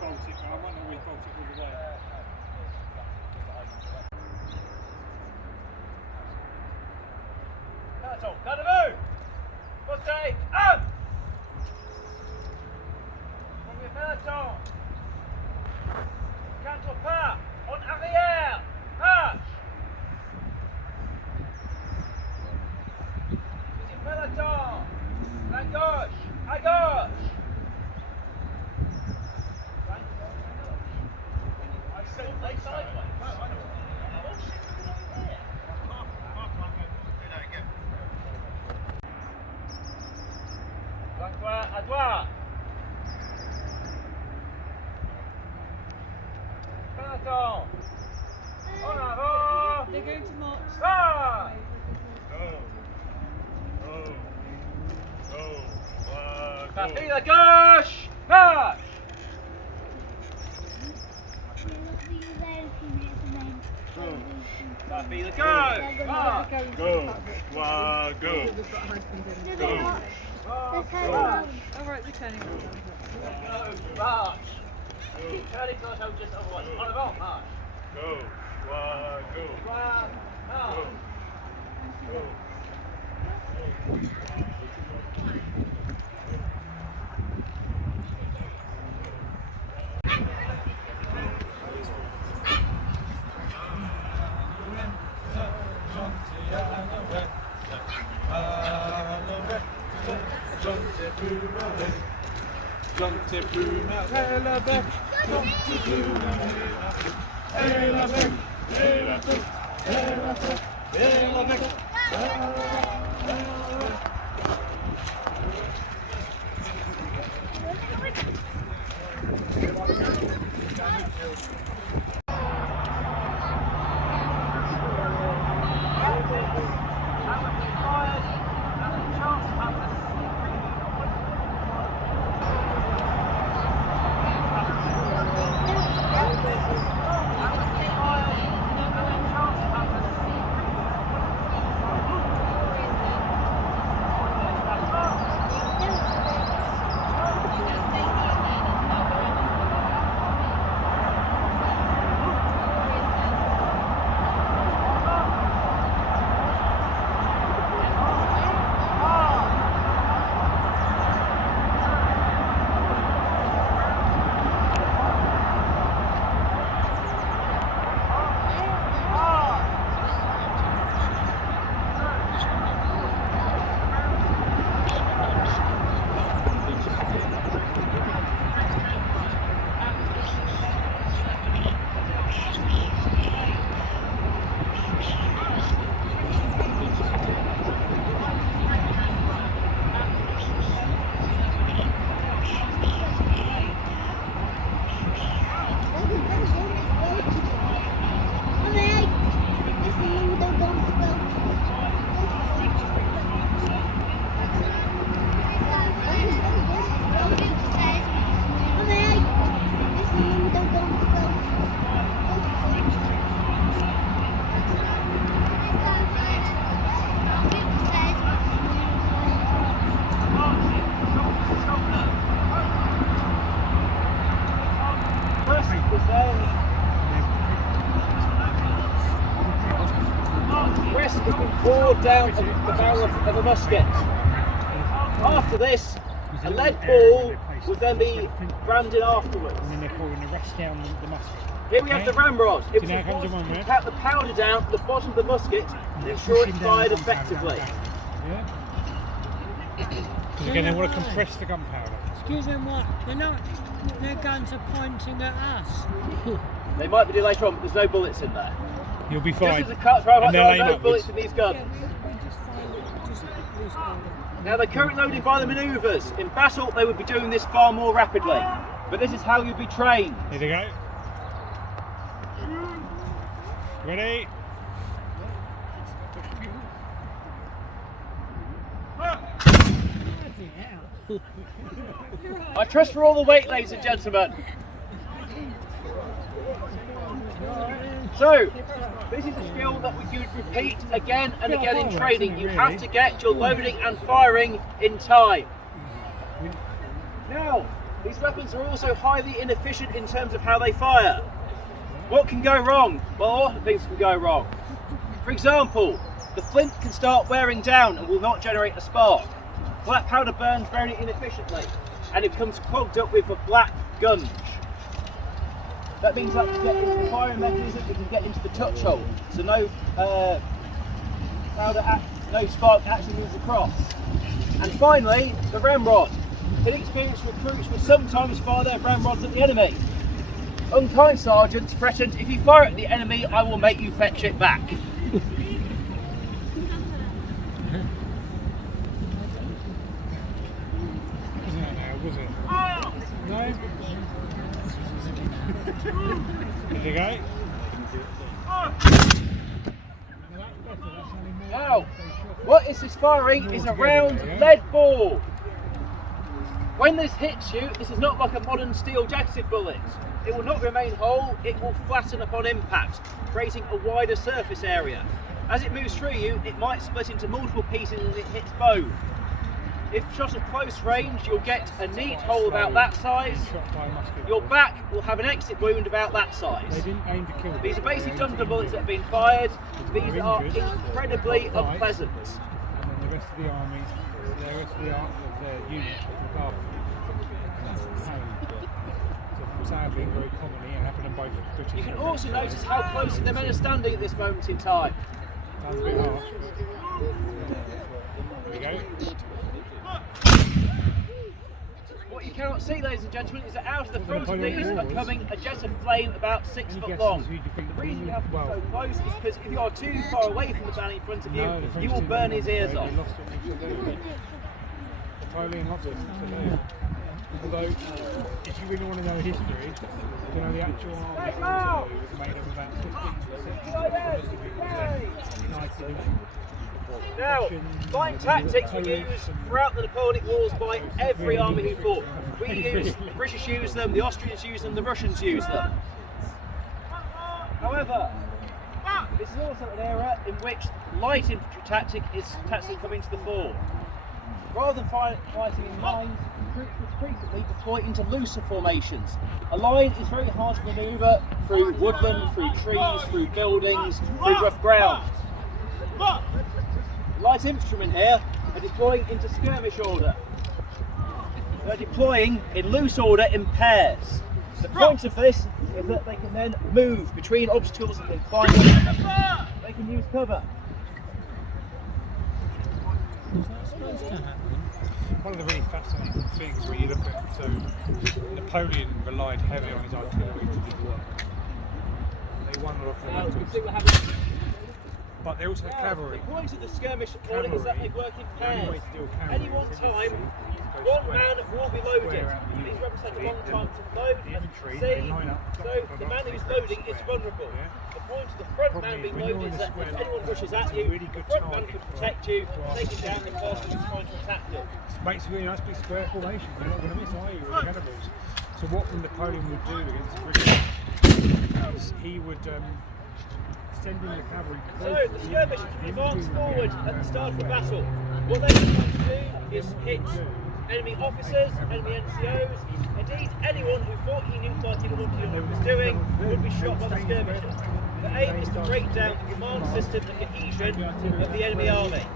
bolt it, but I might not always bolt it all the way. Peloton, got to move! Côté, up! Premier peloton! Quatre pas, en arrière, marche! Deuxième peloton, à gauche, à gauche! I said late sideways. No, I know. Oh shit, look at over there. Do that again. À droite. Peloton. En avant. They're going to march. Va. La file à gauche. Marche. La file à gauche. Marche. Go, go. All right, we're turning around. Marche. Turning to the just otherwise. En avant. Marche. Go, go. Marche. Jonte Primavera, Jonte Rest has been poured down the barrel of a musket. After this, a lead ball would then be rammed in afterwards. And then they're pouring the rest down the musket. Here we have the ramrod. It was now comes the important one, to yeah? pat the powder down at the bottom of the musket to ensure it's fired effectively. Yeah? Because again, they want to compress the gunpowder. Excuse me, what? Their guns are pointing at us. They might be doing later on, but there's no bullets in there. You'll be Just fine. as a cut, right, And there are they'll no aim bullets upwards. in these guns. Now they're current loading by the manoeuvres. In battle, they would be doing this far more rapidly. But this is how you'd be trained. Here they go. Ready? I trust for all the weight, ladies and gentlemen. So, this is a skill that we could repeat again and again in training. You have to get your loading and firing in time. Now, These weapons are also highly inefficient in terms of how they fire. What can go wrong? Well, a lot of things can go wrong. For example, the flint can start wearing down and will not generate a spark. Black powder burns very inefficiently and it becomes clogged up with a black gunge. That means that to get into the firing mechanism, it can get into the touch hole, so no spark actually moves across. And finally, the ramrod. Inexperienced recruits will sometimes fire their ramrods at the enemy. Unkind sergeants threatened, if you fire at the enemy, I will make you fetch it back. Was it? No? There you go. Now, what is this firing is a round lead ball. When this hits you, this is not like a modern steel jacketed bullet. It will not remain whole, it will flatten upon impact, creating a wider surface area. As it moves through you, it might split into multiple pieces as it hits bone. If shot at close range, you'll get a neat hole about that size. Your back will have an exit wound about that size. These are basically Dunker bullets that have been fired. These are incredibly unpleasant. And then the rest of the army, the rest of the unit above. Sadly, very commonly, and happened in both British. You can also notice how closely the men are standing at this moment in time. Sounds a bit harsh. There we go. What you cannot see, ladies and gentlemen, is that out of the front of these are coming a jet of flame about 6 foot long. The reason you have to be so close is because if you are too far away from the man in front of you, you will burn his ears off. Napoleon lost it. Although, if you really want to know history, you know the actual army was made up of about 15%. Now, flying tactics were used throughout the Napoleonic Wars by every army who fought. The British used them, the Austrians used them, the Russians used them. However, this is also an era in which light infantry tactic is coming to the fore. Rather than fighting in lines, troops would frequently deploy into looser formations. A line is very hard to manoeuvre through woodland, through trees, through buildings, through rough ground. Light infantrymen here are deploying into skirmish order. They're deploying in loose order in pairs. The point of this is that they can then move between obstacles and climb them. They can use cover. One of the really fascinating things when you look at, so Napoleon relied heavily on his artillery to do work. They won a lot of the battles. But they also had cavalry. The point of the skirmish order is that they work in pairs. Any one time, one man will be loaded. These weapons take a long time to load and see, so the man who's loading is vulnerable. The point of the front man being loaded is that if anyone rushes at you, the front man can protect you, taking down the person who's trying to attack you. It makes a really nice big square formation. You're not going to miss, are you, with the cannibals? So what Napoleon would do against the British is he would sending the cavalry. So the skirmishers advance forward at the start of the battle. What they would like to do is hit enemy officers, enemy NCOs, indeed anyone who thought he knew what he was doing would be shot by the skirmishers. The aim is to break down the command system and cohesion of the enemy army.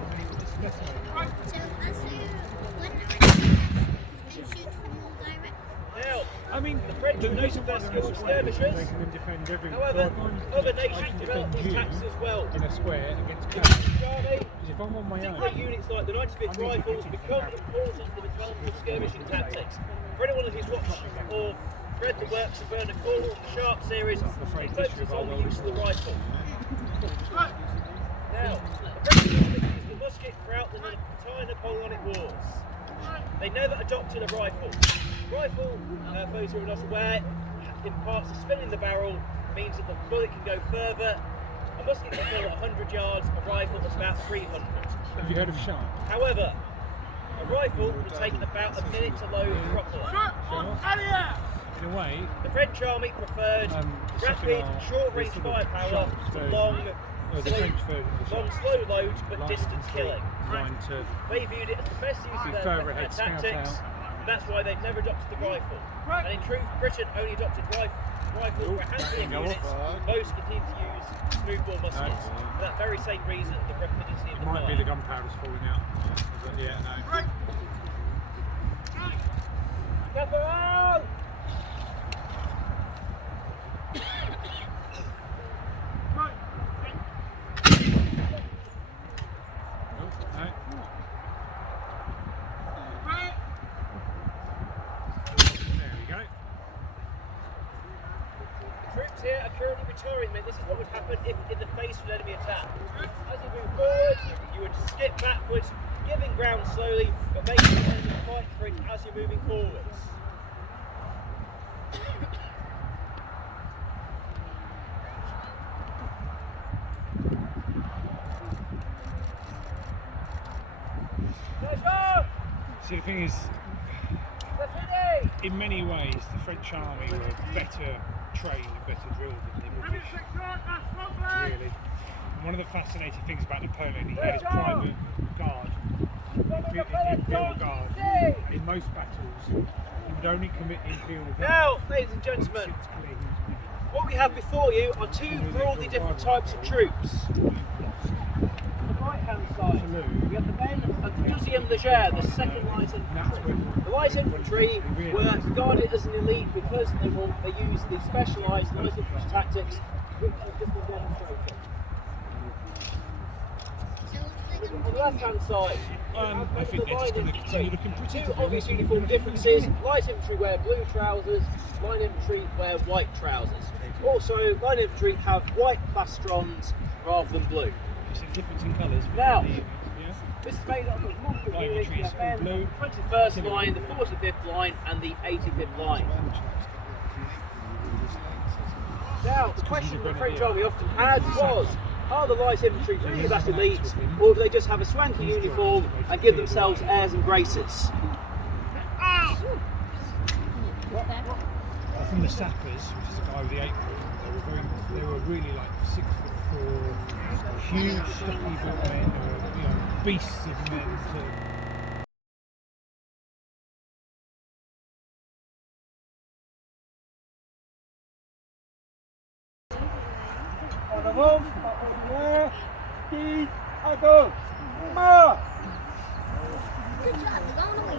Now, the French have noted their skilled skirmishers. However, other nations developed these tactics as well. In a square against if I'm on my own, units like the 95th Rifles become important in the development of skirmishing tactics. For anyone who's watched or read the works of Bernard Cornwell's Sharp series, it focuses on the use of the rifle. Now, the French used the musket throughout the entire Napoleonic Wars. They never adopted a rifle. Rifle, for those who are not aware, imparts a spin in the barrel, means that the bullet can go further. A musket can kill at 100 yards, a rifle is about 300. Have you heard of Sharp? However, a rifle would take about a minute to load properly. In a way, the French army preferred rapid, short-range firepower to long, slow loads but distance killing. They viewed it as the best use of their tactics, that's why they've never adopted the rifle. And in truth, Britain only adopted rifles for a handful of units. Most continue to use smoothbore muskets for that very same reason, the rapidity of the fire. Might be the gunpowder's falling out. Yeah, no. Cover out! Troops here are currently retiring. This is what would happen if in the face of an enemy attack. As you move forward, you would skip backwards, giving ground slowly, but making the enemy fight for it as you're moving forwards. See, the thing is, in many ways, the French army were better trained and better drilled than the British. Really. And one of the fascinating things about Napoleon, he had his private guard, imperial guard. In most battles, he would only commit imperial guard. Now, ladies and gentlemen, what we have before you are two broadly different types of troops. On the right-hand side, we have the men of the Deuxième Léger, the second light infantry. The light infantry were regarded as an elite because they use the specialised light infantry tactics, which I've just been demonstrating. On the left-hand side, I think they're just going to continue looking pretty. two obvious uniform differences: light infantry wear blue trousers, line infantry wear white trousers. Also, line infantry have white plastrons rather than blue. It's in difference in colours. Now, this is made up of multiple units, the 21st line, the 45th line and the 85th line. Now, the question the French army often had was, are the light infantry really that elite, or do they just have a swanky uniform and give themselves airs and graces? From the sappers, which is the guy with the apron, they were really like 6'4", huge, stocky built men, or beasts of men. Good job, we're going away.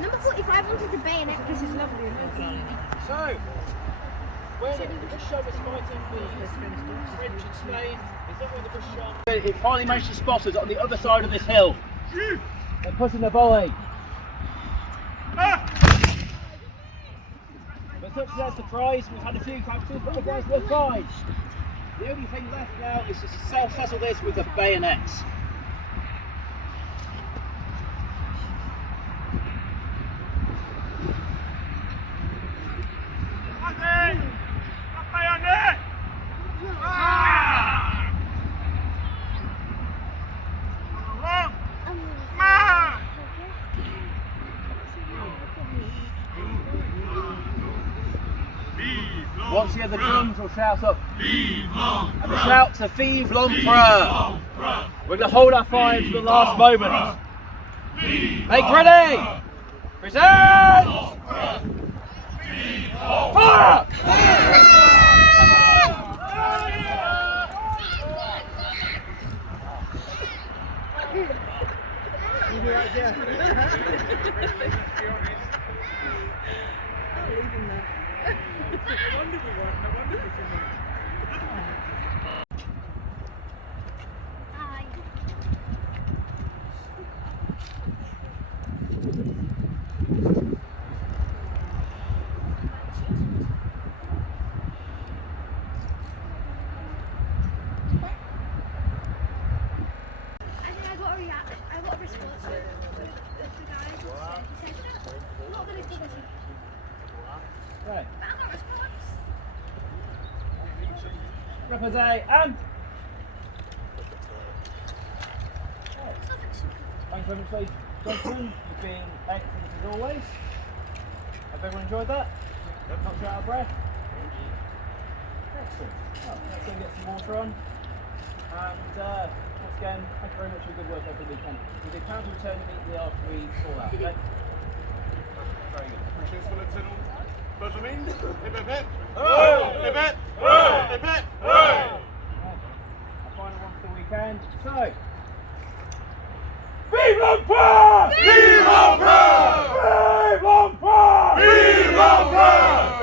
Number 45 wanted the bayonet. This is lovely. So, when the British army was fighting the French in Spain, it's not when the British army... It finally managed to spot us on the other side of this hill. They're pushing the volley. But such as their surprise, we've had a few captures, but otherwise we're fine. The only thing left now is to settle this with a bayonet. Once you hear the drums, we'll shout up. And the shouts of Vive l'Empereur. We're going to hold our fire to the last moment. Make ready! Present! Fire! Hi. I got a reaction. I got a response. The guy said, I'm not going to do this. Right. But I got a response. Represent and... Thanks very much, ladies and gentlemen. You've been excellent as always. Hope everyone enjoyed that. Don't knock you out of breath. Excellent. Well, let's go get some water on. And once again, thank you very much for your good work over the weekend. We'll be proud to return immediately after we call out, okay? Cheers for Lieutenant Benjamin. Hip hip hip. Hip hip. Hip hip. Our final one for the weekend. So. Vive l'Empire! Vive l'Empire! Vive l'Empire! Vive l'Empire!